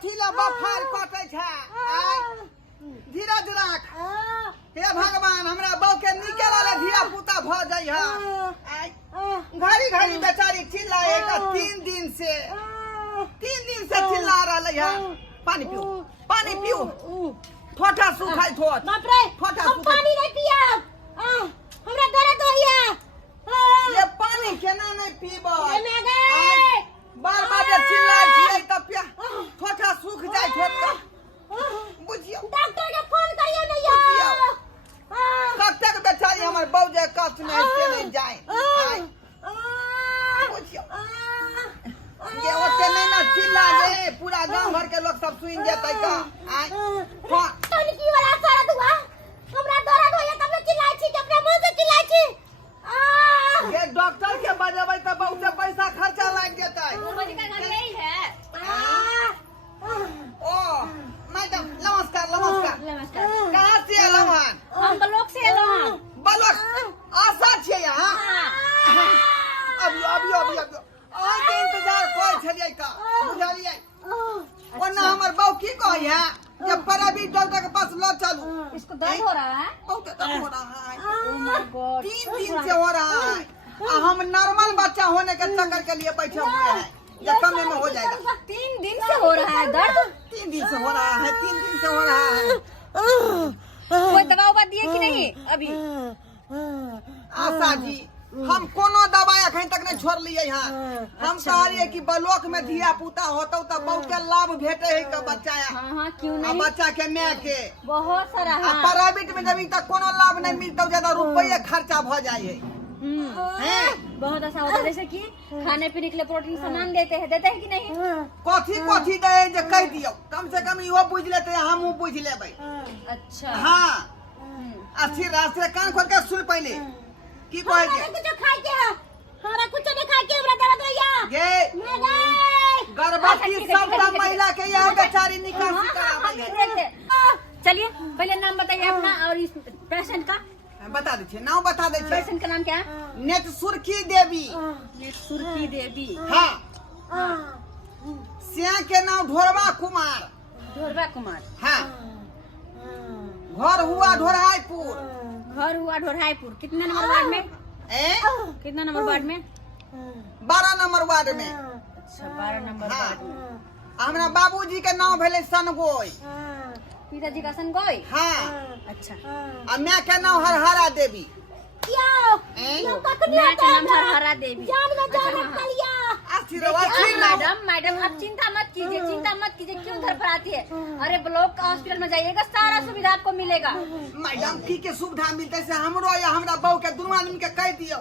कथी ला बफार कटे छै धीरज राख हे भगवान हमरा बहू के निकल ले धिया पुता भ जाय है घड़ी घड़ी बेचारी चिल्लाए का 3 दिन से चिल्ला रहले है पानी पियो ठोठा सुखाई ठोठ बाप रे ठोठा हम पानी नहीं पिया हमरा दर्द होइया ये पानी केना नहीं पीबो मैं गए बार बार चिल्लाए छियै त पिया ठोठा सूख जाय ठोठा बुझियो डॉक्टर के फोन करियो न यार कब तक बेचारी हमर बहू जे कष्ट में से नहीं जाए बुझियो ये ओते नहीं ना चिल्ला दे पूरा गांव भर के लोग सब सुन जेतै का टनकी वाला सारा दुआ हमरा दर्द होइया तब चिल्लाइ छी अपना मुंह से चिल्लाइ छी ये डॉक्टर के बजेबै त बहुत पैसा खर्चा लाग जेतै बजे का घर यही है ओ मैडम नमस्कार कहाँ से एलौ हन हम ब्लॉक से एलो हन बलक आशा छे यहाँ अभी आइ के इंतजार कोई छलियै का बुझलियै ओना हमर बहू की कहै है जे प्राइवेट डॉक्टर के पास ल चलू इसको दर्द हो रहा है बहुत दर्द हो रहा है ओह माय गॉड 3 दिन से हो रहा है हम नॉर्मल बच्चा होने के चक्कर के लिए बैठे हुए हैं ये कम में हो जाएगा 3 दिन से हो रहा है दर्द 3 दिन से हो रहा है 3 दिन से हो रहा है कोई दवा दिए कि नहीं अभी आशा जी हम कोनो दवाई अखन तक नहीं छोड़ लिए हैं हम कहलिए कि ब्लॉक में धिया पुता होतो त बहुत के लाभ भेटे है का बच्चा हां क्यों नहीं बच्चा के मां के बहुत सारा है प्राइवेट में जब तक कोनो लाभ नहीं मिलता ज्यादा रुपये खर्चा भ जाए है बहुत ऐसा होता है जैसे कि खाने पीने के लिए प्रोटीन सामान देते हैं कि नहीं कथी दे जे कह दियो कम से कम इहो बुझ लेते हम बुझ लेबै अच्छा हां अच्छी रास्ते कान खोल के सुन पहले की कहे के कुछ खाइ के हमरा कुछ नहीं खाइ के हमरा दर्द होइया ये मैं गए गर्भवती सबटा महिला के यह बेचारी निकासी कराबै है चलिए पहले नाम बताइए अपना और इस पेशेंट का बता दे नाम बता दे पेशेंट का नाम क्या है नेट सुर्खी देवी सुर्खी देवी हाँ सिया के नाम ढोरवा कुमार हाँ घर हुआ ढोरहाईपुर कितने नंबर वार्ड में कितना नंबर वार्ड में 12 नंबर वार्ड में अच्छा 12 नंबर वार्ड में हमरा बाबूजी के नाम भेले सनगोई पिताजी का सनगोई हाँ अच्छा और मैं के नाम हरहरा देवी मैं का नाम हरहरा देवी मैडम आप चिंता मत कीजिए क्यों घर पर आती है अरे ब्लॉक हॉस्पिटल में जाइएगा सारा सुविधा आपको मिलेगा मैडम की के सुविधा मिलते से हमरो या हमरा बहू के दुनू आदमी के कह दियो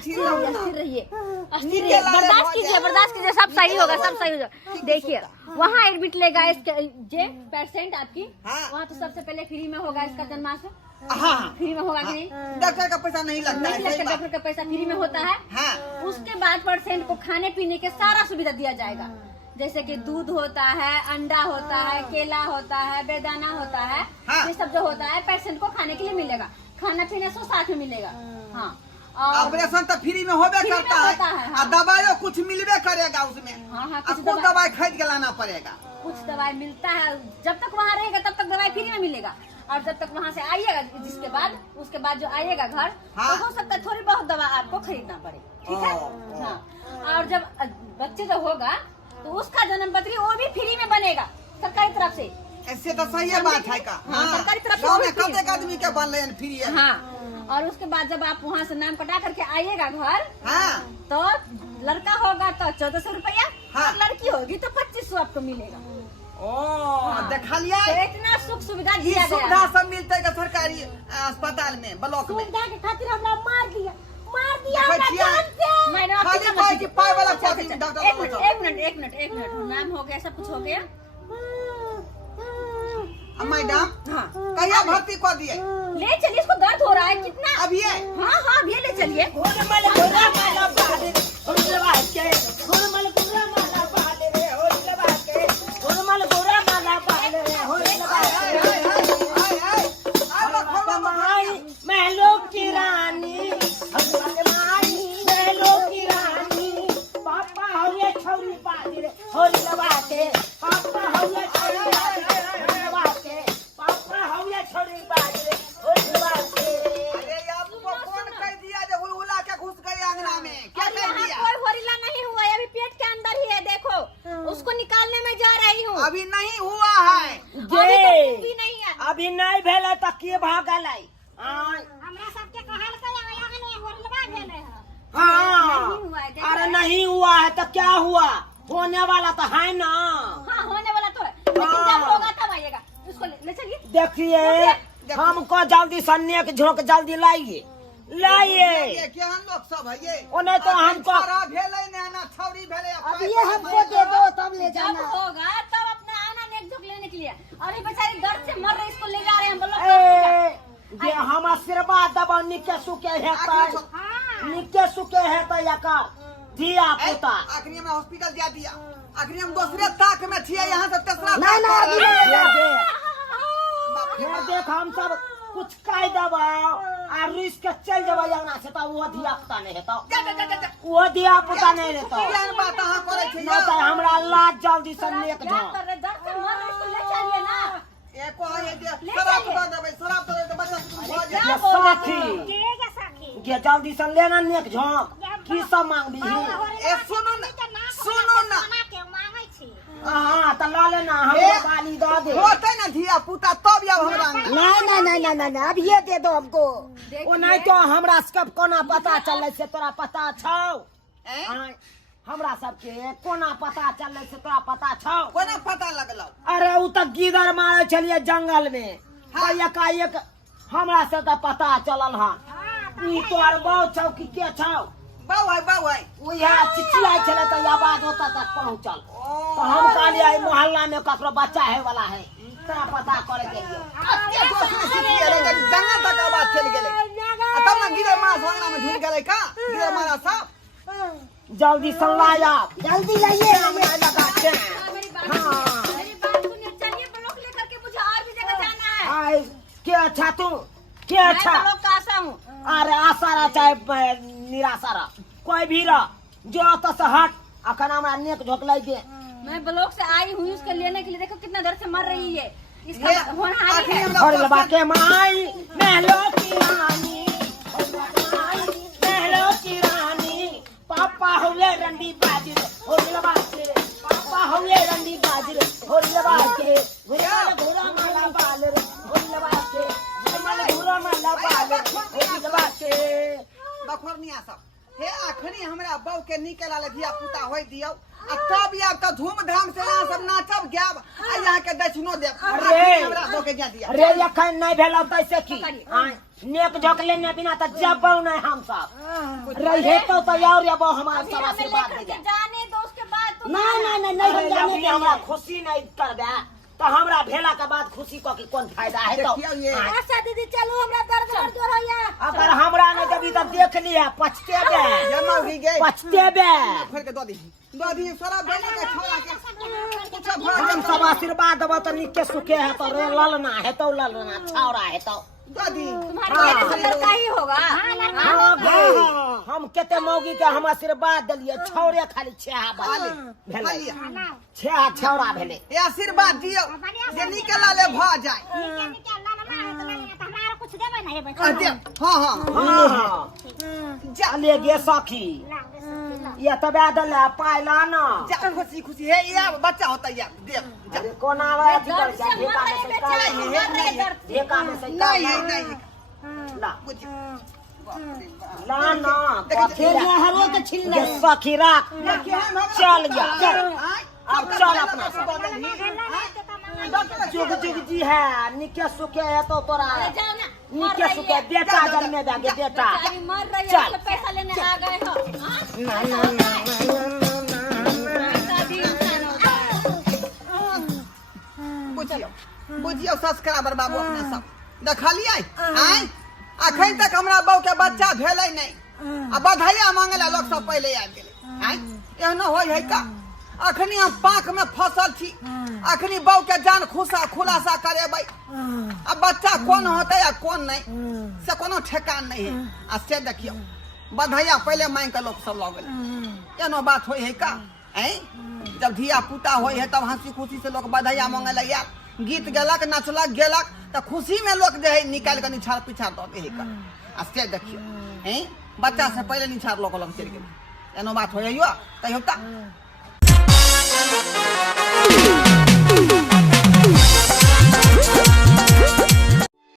स्थिर रहिए बर्दाश्त कीजिए सब सही होगा देखिए वहाँ एडमिट लेगा इसके जे पेशेंट आपकी वहाँ तो सबसे पहले फ्री में होगा इसका जन्मांश फ्री में होगा कि नहीं डॉक्टर का पैसा नहीं लगता है डॉक्टर का पैसा फ्री में होता है उसके बाद पेशेंट को खाने पीने के सारा सुविधा दिया जाएगा जैसे कि दूध होता है अंडा होता है केला होता है बेदाना होता है ये सब जो होता है पेशेंट को खाने के लिए मिलेगा खाना पीने से साथ में मिलेगा हाँ ऑपरेशन तो फ्री में होबे करता है और दवाइयों कुछ मिलबे करेगा उसमें कुछ दवाई खरीद के लाना पड़ेगा कुछ दवाई मिलता है जब तक वहाँ रहेगा तब तक दवाई फ्री में मिलेगा और जब तक वहाँ से आइएगा उसके बाद जो आइएगा घर तो हो सकता है थोड़ी बहुत दवा आपको खरीदना पड़े ठीक है हाँ और जब बच्चे जो होगा तो उसका जन्म पत्री वो भी फ्री में बनेगा सरकारी तरफ से ऐसे तो सही बात है का सरकारी तरफ से आदमी के बन रहे फ्री है हाँ और उसके बाद जब आप वहाँ से नाम कटा करके आइएगा घर तो लड़का होगा तो 1400 रुपया और लड़की होगी तो 2500 आपको मिलेगा देखा लिया इतना सुख सुविधा दिया गया सुविधा सब मिलता है सरकारी अस्पताल में ब्लॉक में सुविधा के खातिर हमरा मार दिया एक मिनट नाम हो गया सब कुछ हो गया मैडम कहिया भर्ती कर दिए ले चलिए इसको दर्द हो रहा है कितना अभी हाँ अभी ले चलिए पापा होली लबाके पापा हौले छोड़ी लबाके पापा हौले छोड़ी बाजरे होली लबाके। अरे आपको कौन कह दिया जो हुलहुला के घुस गए अंगना में? क्या अरे कह यहाँ दिया? कोई होरिला नहीं हुआ है, अभी पेट के अंदर ही है, देखो उसको निकालने में जा रही हूँ। अभी नहीं हुआ है। अभी तो कुछ भी नहीं है। अभी नहीं भेले तो के भागल है? हमरा सबके कहल के आंगन में होरलवा भेले है। हाँ नहीं हुआ है, देखो। अरे नहीं हुआ है तो क्या हुआ? होने वाला तो है ना। हाँ होने वाला तो है, लेकिन जब होगा तब आइएगा। उसको ले चलिए। देखिए हमको जल्दी सन्ने के झोंक जल्दी लाइए ये क्या हम लोग सब है ये? उन्हें तो हमको सारा भेले ना छौरी भेले। अब ये हमको दे दो तब ले जब जाना। होगा तब अपना आना नेक झोंक लेने के लिए। अभी बेचारी दर्द से मर रही, इसको ले जा रहे हैं हम लोग। ये हम आशीर्वाद दबा निके सुके हेतै निके सुके हेतै एकर धिया पुता। आखिरी में हॉस्पिटल जा दिया। आखिरी हम दूसरे ताक में छिए, यहाँ से तेसरा ना, ना, ताक अभी पर- ये देख हम सब कुछ कह दबाओ और रिस्क चल जब यहाँ से तो वो धिया पुता नहीं हेतौ। वो धिया पुता नहीं रहता। केहन बात अहाँ करै छी ना तो हमरा लाज जल्दी से नेक क्या झोंक। कर रहे? दर्द से मर रहे, इसको ले चलिए ना। एको है जे शराब दे देबै, शराब दे देबै, बच्चा सब भऽ जाए। ये साथी ये जल्दी से लेना नेक झोंक की सब मांग भी ए सुनो ना हाँ तो ला लेना हम बाली दा दे। होतै ना धिया पुता तब आब हमरा अंगना। ना अब ये दे दो हमको। ओ नहीं तो हमरा सब कोना पता चले से तोरा पता छौ? हैं? आय, हमरा सबके कोना पता चले से तोरा पता छौ? कोना पता लगलौ? अरे उ तो गिदर मारे छलिए जंगल में तो एकाएक हमरा से तो पता चलल हा। ई तोहर बहु छौ कि के छौ? बाऊ है उहे चिचिया छले तो आवाज होता तक पहुंचल तो हम कहलिए आई मोहल्ला में ककरो बच्चा है वाला है तोरा पता करे के लिए। ये दोस्त सीखिए रे जे जंगल तक आवाज चल गेलै। आ तब ना गिरे मास अंगना में ढुक गेलै का? गिरे मारा सब जल्दी संलाया जल्दी लाइए। हमरा लगा के मेरी बात सुनिए, चलिए ब्लॉक लेकर के, मुझे और भी जगह जाना है। आई के अच्छा तू के मैं अच्छा? ब्लॉक का आशा हूँ। अरे आशा रहा चाहे निराशा रहा कोई भी रहा जो तो से हट अखन हमरा नेक झोंक लाई दे। मैं ब्लॉक से आई हुई उसको लेने के लिए। देखो कितना देर से मर रही है, इसका ये होनहारी आखिरी है। हम लोग और लबा के माई महलो की रानी महलो की रानी पापा होले रंडी बाजरे और लबा के पापा होले रंडी बाजरे और लबा के घोड़ा माला बाल रे और लबा के घोड़ा माला बाल और लबा के बखोरनिया सब हे अखनी हमरा बहू के निकल आले धिया पुता होय दियौ आ तब आब त धूमधाम से अहाँ सब नाचब गायब आ यहाँ के दक्षिणो देब। अरे! हमरा बहू के जा दिया। अरे अखन नहीं भेल तैसे की आय, नेक झोंक लेने बिना तो जबौ नहीं हम सब रहे तो और अब हमारा अभी सब हमें आशीर्वाद लेकर दे के दे। जाने दो, उसके बाद तो नहीं हम जाने के हमरा खुशी नहीं करबे तो हमरा भेला के बाद खुशी को की कौन फायदा है? तो देखियो ये अच्छा दीदी चलो, हमरा दर्द और जोर होया। अगर हमरा ने कभी तक देख लिया पछतेबे जमा हो गई पछतेबे फिर के दो दी शराब देने के छोड़ा के कुछ भऽ हम सब आशीर्वाद देबो तो निके सुखे है तो रे ललना है तो ललना छौरा है तो दो दी। तुम्हारे कहने से लड़का ही होगा। हाँ भाई हम केते मौगी के हम आशीर्वाद दिलिए छौरे खाली छेहा भेले खाली छेहा छौरा भेले। ये आशीर्वाद दियो जे निकल आले भ जाए। कुछ देबै ना हे आ दे हां हाँ जा ले गे सखी ये तबे दले पाइला ना जा खुशी खुशी हे ये बच्चा होता है दे जा। अरे कोना वे अथी कर दर्द से मर रहे बेचारे, मर रहे दर्द से। ढेका में से नहीं है नहीं ला कुछ ला ना देखिए, कथी हरो के छिल ले सखी राख चल गया चल अब चल अपना सब जुग जुग जी है निके सुखे है तो तोरा अरे जाओ ना, मर निके रही सुखे है। बेटा जन्मे देंगे बेटा बेचारी मर रही है, चल। उससे पैसा लेने आ गए हो। हाँ? ना ना ऐसा भी इंसान होता है। बुझियो सब्सक्राइबर बाबू अपने सब देखलिए आय अखन तक हमरा बहू के बच्चा भेलै नहीं आ बधाइया मांगला लोग सब पहले आबि गेलै आय एहनो होय है का? अखनी हम पाक में फसल छी, अखनी बहू के जान खुलासा करेबै अब बच्चा कौन होते या कौन नहीं से कोनो ठेकान नहीं है। आ से देखियो बधाइया पहले मांग के लोग सब लग गेलै एहनो बात होय है का? जब धिया पुता होय है तब हंसी खुशी से लोग बधाइया मांगे लगे यार, गीत गेलक नचलक गेलक तो खुशी में लोग जो है निकाल के निछाड़ पिछाड़ दे है आ से देखियो हैं बच्चा से पहले निछाड़ लोग लग चल गेल एनो बात हो जाइयो कहियो ता